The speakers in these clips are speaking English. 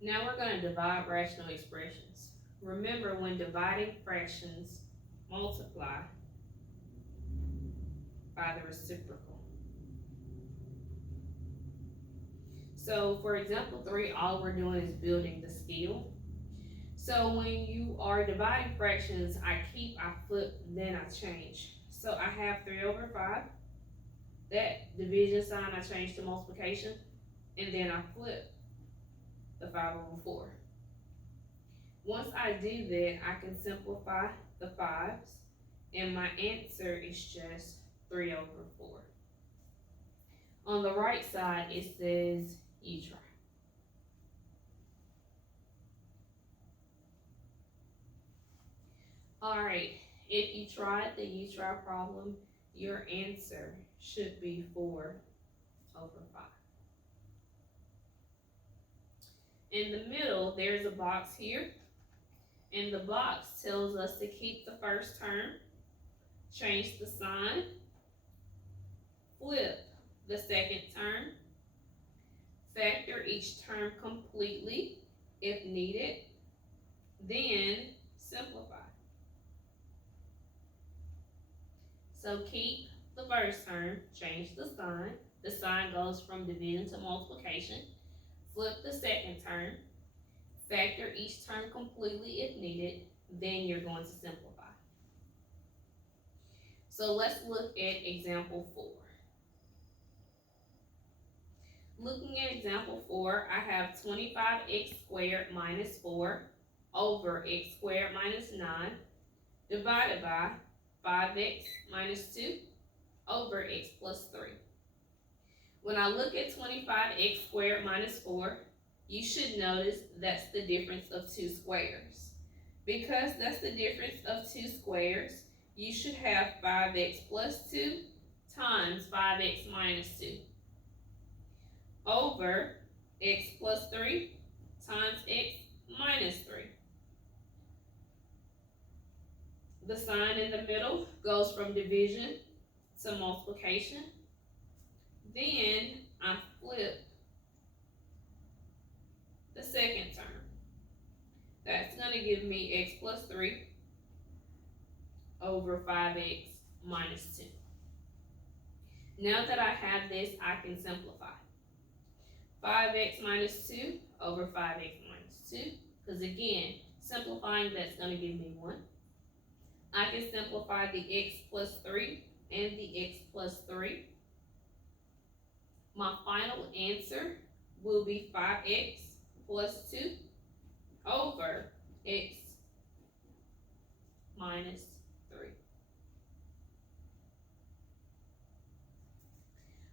Now we're going to divide rational expressions. Remember, when dividing fractions, multiply by the reciprocal. So for example 3, all we're doing is building the skill. So when you are dividing fractions, I keep, I flip, then I change. So I have 3 over 5. That division sign I change to multiplication, and then I flip the 5 over 4. Once I do that, I can simplify the 5's, and my answer is just 3 over 4. On the right side, it says you try. Alright, if you tried the you try problem, your answer should be 4 over 5. In the middle, there's a box here, and the box tells us to keep the first term, change the sign, flip the second term, factor each term completely if needed, then simplify. So keep the first term, change the sign. The sign goes from division to multiplication. Flip the second term, factor each term completely if needed, then you're going to simplify. So let's look at example 4. Looking at example 4, I have 25x squared minus 4 over x squared minus 9 divided by 5x minus 2 over x plus 3. When I look at 25x squared minus 4, you should notice that's the difference of 2 squares. Because that's the difference of 2 squares, you should have 5x plus 2 times 5x minus 2 over x plus 3 times x minus 3. The sign in the middle goes from division to multiplication. Then I flip the second term. That's going to give me x plus 3 over 5x minus 2. Now that I have this, I can simplify. 5x minus 2 over 5x minus 2, because again, simplifying, that's going to give me 1. I can simplify the x plus 3 and the x plus 3. My final answer will be 5x plus 2 over x minus 3.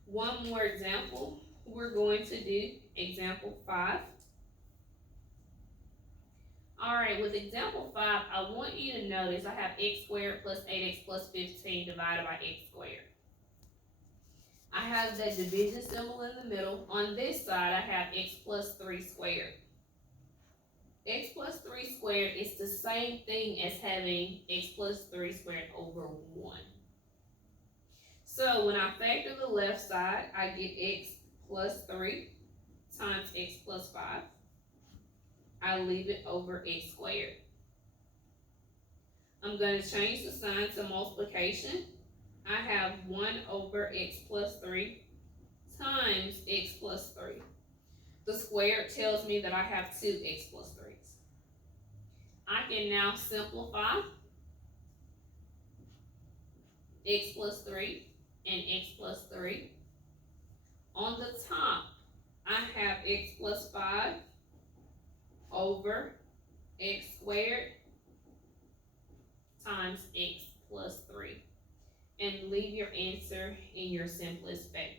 One more example. We're going to do example 5. Alright, with example 5, I want you to notice I have x squared plus 8x plus 15 divided by x squared. I have that division symbol in the middle. On this side, I have x plus 3 squared. X plus 3 squared is the same thing as having x plus 3 squared over 1. So when I factor the left side, I get x plus 3 times x plus 5. I leave it over x squared. I'm going to change the sign to multiplication. I have 1 over x plus 3 times x plus 3. The square tells me that I have 2 x plus 3's. I can now simplify x plus 3 and x plus 3. On the top, I have x plus 5 over x squared times x plus 3. And leave your answer in your simplest fashion.